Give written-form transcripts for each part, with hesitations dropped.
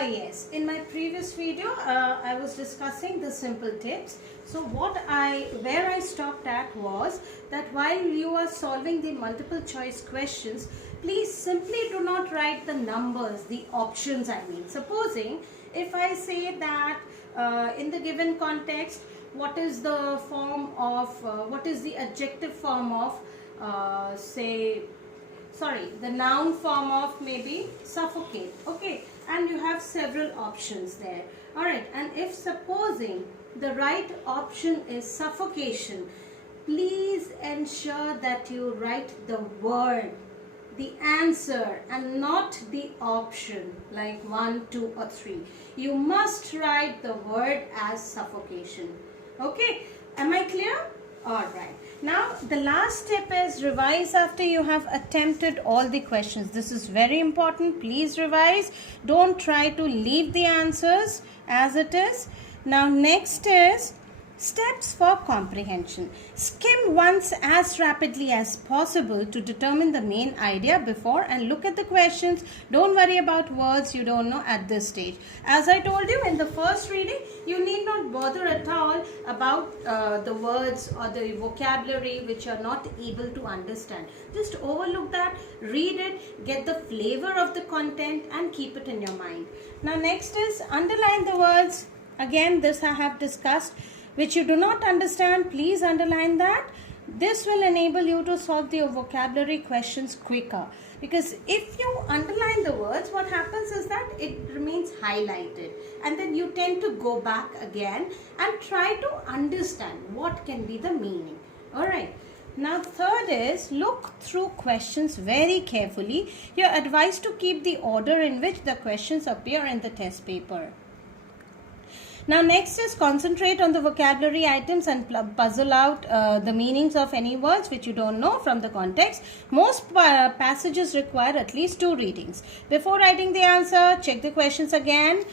Yes, in my previous video I was discussing the simple tips. So where I stopped at was that while you are solving the multiple choice questions, please simply do not write the numbers, the options I mean. Supposing if I say that in the given context, what is the form of, what is the adjective form of the noun form of maybe suffocate, okay, and you have several options there. All right, and if supposing the right option is suffocation, please ensure that you write the word, the answer, and not the option like 1, 2 or 3. You must write the word as suffocation. Okay, am I clear? Alright, now the last step is revise after you have attempted all the questions. This is very important. Please revise. Don't try to leave the answers as it is. Now next is steps for comprehension. Skim once as rapidly as possible to determine the main idea before and look at the questions. Don't worry about words you don't know at this stage. As I told you in the first reading, you need not bother at all about the words or the vocabulary which you are not able to understand. Just overlook that, read it, get the flavor of the content and keep it in your mind. Now next is underline the words. Again, this I have discussed. Which you do not understand, please underline that. This will enable you to solve the vocabulary questions quicker. Because if you underline the words, what happens is that it remains highlighted. And then you tend to go back again and try to understand what can be the meaning. Alright. Now third is look through questions very carefully. You are advised to keep the order in which the questions appear in the test paper. Now next is concentrate on the vocabulary items and puzzle out the meanings of any words which you don't know from the context. Most passages require at least 2 readings. Before writing the answer, check the questions again.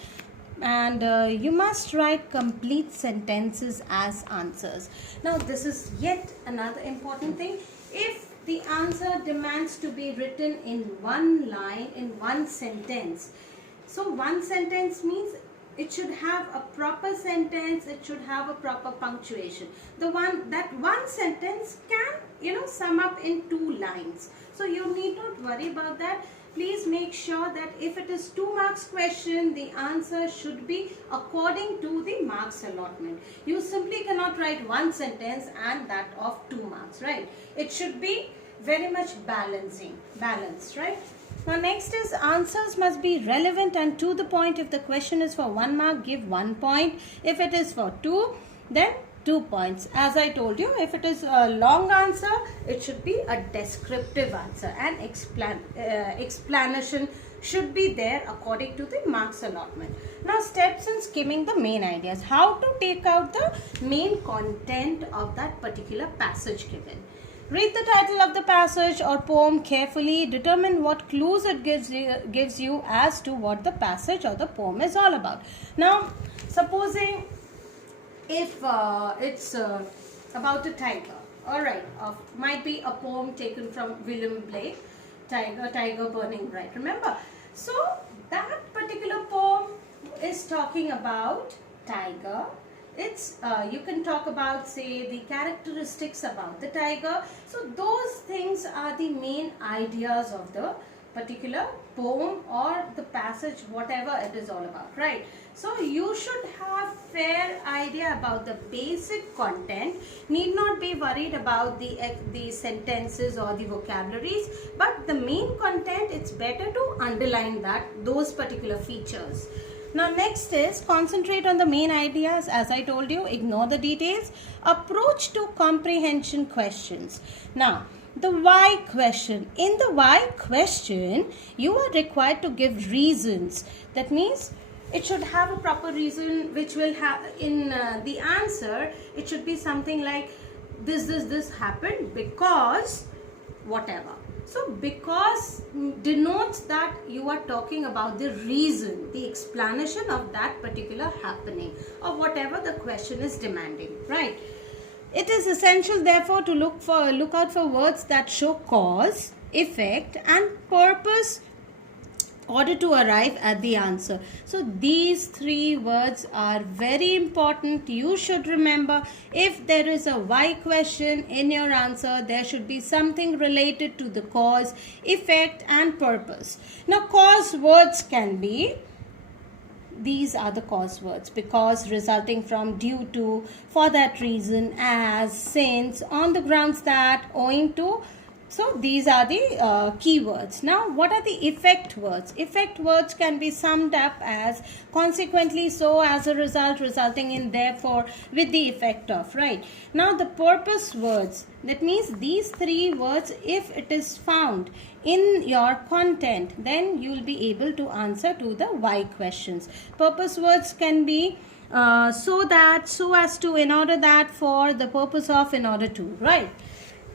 And you must write complete sentences as answers. Now this is yet another important thing. If the answer demands to be written in one line, in one sentence. So one sentence means it should have a proper sentence, it should have a proper punctuation. That one sentence can, sum up in 2 lines. So you need not worry about that. Please make sure that if it is 2 marks question, the answer should be according to the marks allotment. You simply cannot write one sentence and that of 2 marks, right? It should be very much balanced, right? Now next is answers must be relevant and to the point. If the question is for 1 mark, give 1 point. If it is for 2, then 2 points. As I told you, if it is a long answer, it should be a descriptive answer and explanation should be there according to the marks allotment. Now steps in skimming the main ideas. How to take out the main content of that particular passage given. Read the title of the passage or poem carefully. Determine what clues it gives you as to what the passage or the poem is all about. Now, supposing if it's about a tiger, alright, might be a poem taken from William Blake, Tiger Burning Bright. Remember? So, that particular poem is talking about tiger. It's you can talk about, say, the characteristics about the tiger. So those things are the main ideas of the particular poem or the passage, whatever it is all about, right? So you should have fair idea about the basic content. Need not be worried about the sentences or the vocabularies, but the main content, it's better to underline those particular features. Now next is concentrate on the main ideas. As I told you, ignore the details. Approach to comprehension questions. Now the why question. In the why question, you are required to give reasons. That means it should have a proper reason which will have in the answer. It should be something like this happened because whatever. So because denotes that you are talking about the reason, the explanation of that particular happening or whatever the question is demanding, right? It is essential therefore to look out for words that show cause, effect and purpose order to arrive at the answer. So these three words are very important. You should remember, if there is a why question in your answer, there should be something related to the cause, effect and purpose. Now cause words can be, these are the cause words: because, resulting from, due to, for that reason, as, since, on the grounds that, owing to. So these are the keywords. Now what are the effect words? Effect words can be summed up as consequently, so, as a result, resulting in, therefore, with the effect of, right? Now the purpose words, that means these three words, if it is found in your content, then you will be able to answer to the why questions. Purpose words can be so that, so as to, in order that, for, the purpose of, in order to, right?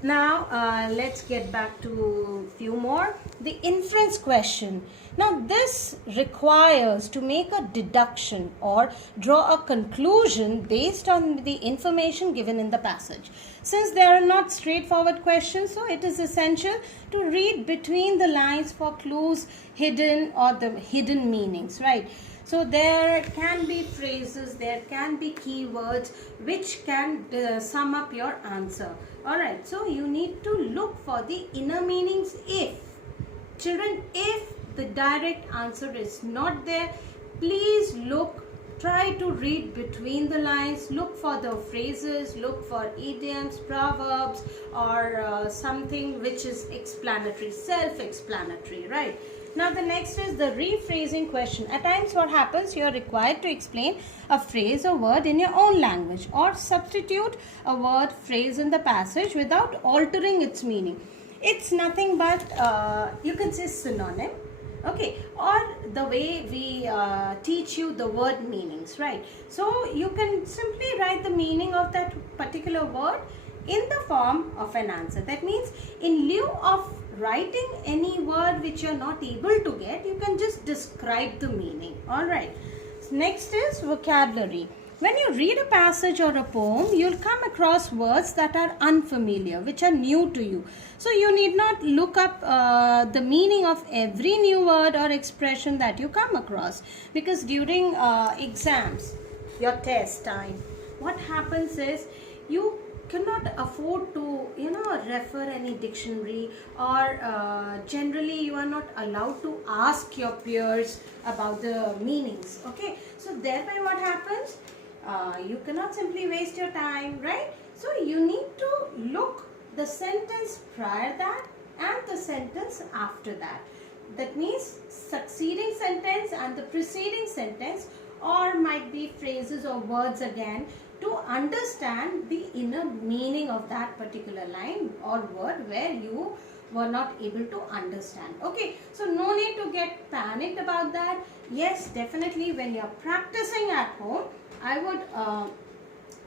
Now let's get back to few more. The inference question. Now this requires to make a deduction or draw a conclusion based on the information given in the passage. Since there are not straightforward questions, so it is essential to read between the lines for clues hidden, or the hidden meanings, right? So there can be phrases, there can be keywords which can sum up your answer. Alright, so you need to look for the inner meanings if. Children, if the direct answer is not there, please look, try to read between the lines, look for the phrases, look for idioms, proverbs, or something which is explanatory, self-explanatory, right? Now the next is the rephrasing question. At times what happens, you are required to explain a phrase or word in your own language, or substitute a word, phrase in the passage without altering its meaning. It's nothing but, you can say synonym, okay, or the way we teach you the word meanings, right? So you can simply write the meaning of that particular word in the form of an answer. That means, in lieu of writing any word which you are not able to get, you can just describe the meaning. Alright. Next is vocabulary. When you read a passage or a poem, you'll come across words that are unfamiliar, which are new to you. So you need not look up the meaning of every new word or expression that you come across, because during exams, your test time, what happens is, you cannot afford to refer any dictionary, or generally you are not allowed to ask your peers about the meanings, okay? So thereby what happens, you cannot simply waste your time, right? So you need to look the sentence prior that and the sentence after that. That means succeeding sentence and the preceding sentence, or might be phrases or words again, to understand the inner meaning of that particular line or word where you were not able to understand. Okay, so no need to get panicked about that. Yes, definitely when you are practicing at home, I would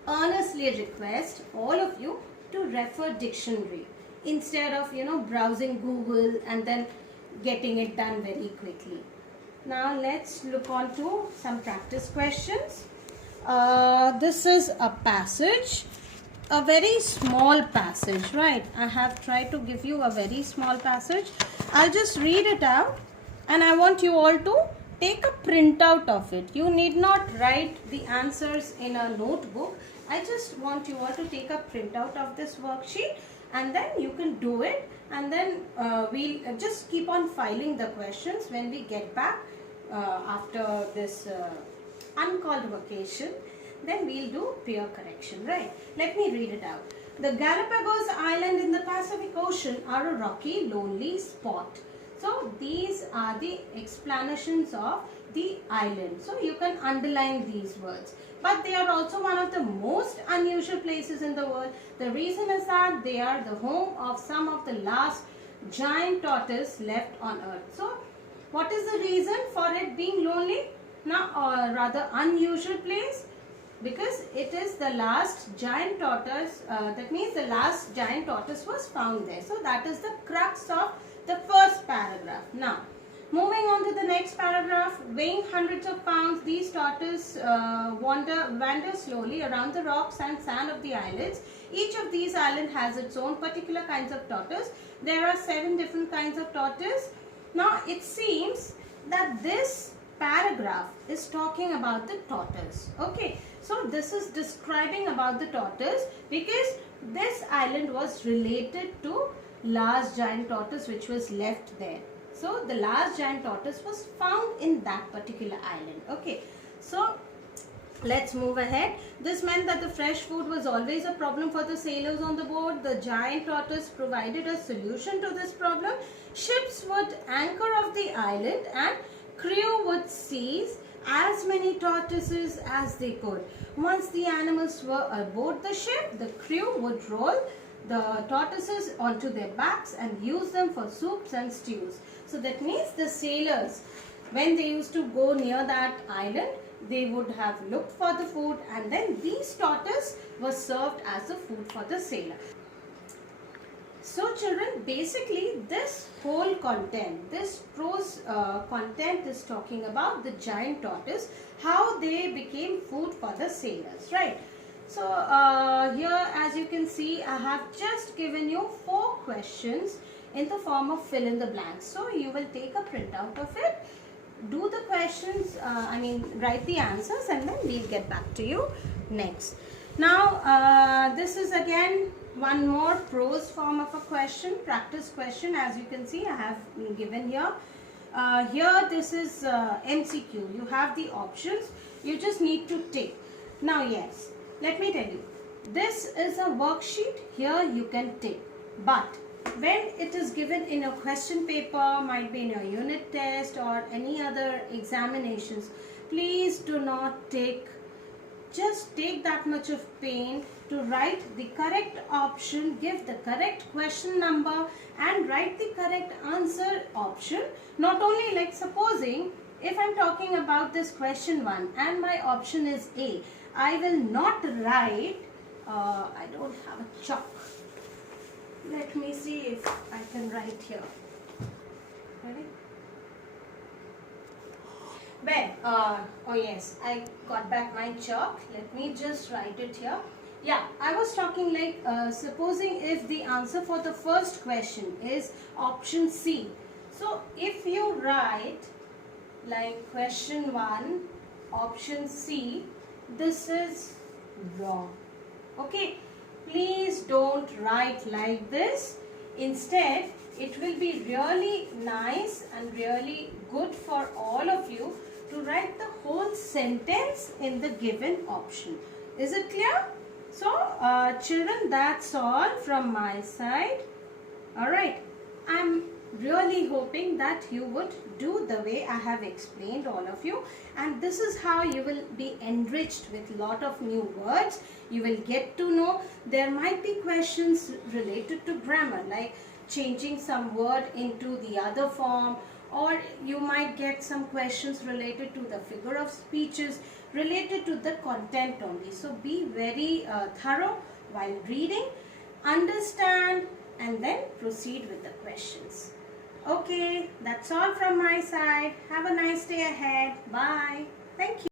earnestly request all of you to refer dictionary instead of browsing Google and then getting it done very quickly. Now let's look on to some practice questions. This is a passage, a very small passage, right? I have tried to give you a very small passage. I'll just read it out and I want you all to take a printout of it. You need not write the answers in a notebook. I just want you all to take a printout of this worksheet, and then you can do it, and then we'll just keep on filing the questions when we get back after this uncalled vacation. Then we'll do peer correction, right? Let me read it out. The Galapagos Island in the Pacific Ocean are a rocky, lonely spot. So these are the explanations of the island. So you can underline these words. But they are also one of the most unusual places in the world. The reason is that they are the home of some of the last giant tortoise left on earth. So what is the reason for it being lonely? Now, or rather unusual place? Because it is the last giant tortoise, that means the last giant tortoise was found there. So that is the crux of the first paragraph. Now, moving on to the next paragraph. Weighing hundreds of pounds, these tortoises wander slowly around the rocks and sand of the islands. Each of these islands has its own particular kinds of tortoise. There are 7 different kinds of tortoise. Now, it seems that this paragraph is talking about the tortoise. Okay, so this is describing about the tortoise because this island was related to last giant tortoise which was left there. So the last giant tortoise was found in that particular island. Okay, so let's move ahead. This meant that the fresh food was always a problem for the sailors on the boat. The giant tortoise provided a solution to this problem. Ships would anchor off the island and crew would seize as many tortoises as they could. Once the animals were aboard the ship, the crew would roll the tortoises onto their backs and use them for soups and stews. So that means the sailors, when they used to go near that island, they would have looked for the food, and then these tortoises were served as the food for the sailor. So children, basically this whole content, this prose content is talking about the giant tortoise, how they became food for the sailors, right? So here, as you can see, I have just given you 4 questions in the form of fill in the blanks. So you will take a printout of it, do the questions, write the answers, and then we'll get back to you next. Now this is again one more prose form of a question, practice question. As you can see, I have given here. Here this is MCQ. You have the options. You just need to tick. Now yes, let me tell you. This is a worksheet. Here you can tick. But when it is given in a question paper, might be in a unit test or any other examinations, please do not take. Just take that much of pain to write the correct option, give the correct question number and write the correct answer option. Not only, like supposing if I'm talking about this question 1 and my option is A, I will not write, I don't have a chalk. Let me see if I can write here. Ready? Well, oh yes, I got back my chalk. Let me just write it here. Yeah, I was talking like, supposing if the answer for the first question is option C. So, if you write like question 1, option C, this is wrong. Okay, please don't write like this. Instead, it will be really nice and really good for all of you to write the whole sentence in the given option. Is it clear? So, children, that's all from my side. Alright, I'm really hoping that you would do the way I have explained all of you, and this is how you will be enriched with lot of new words. You will get to know there might be questions related to grammar, like changing some word into the other form, or you might get some questions related to the figure of speeches, related to the content only. So be very thorough while reading, understand, and then proceed with the questions. Okay, that's all from my side. Have a nice day ahead. Bye. Thank you.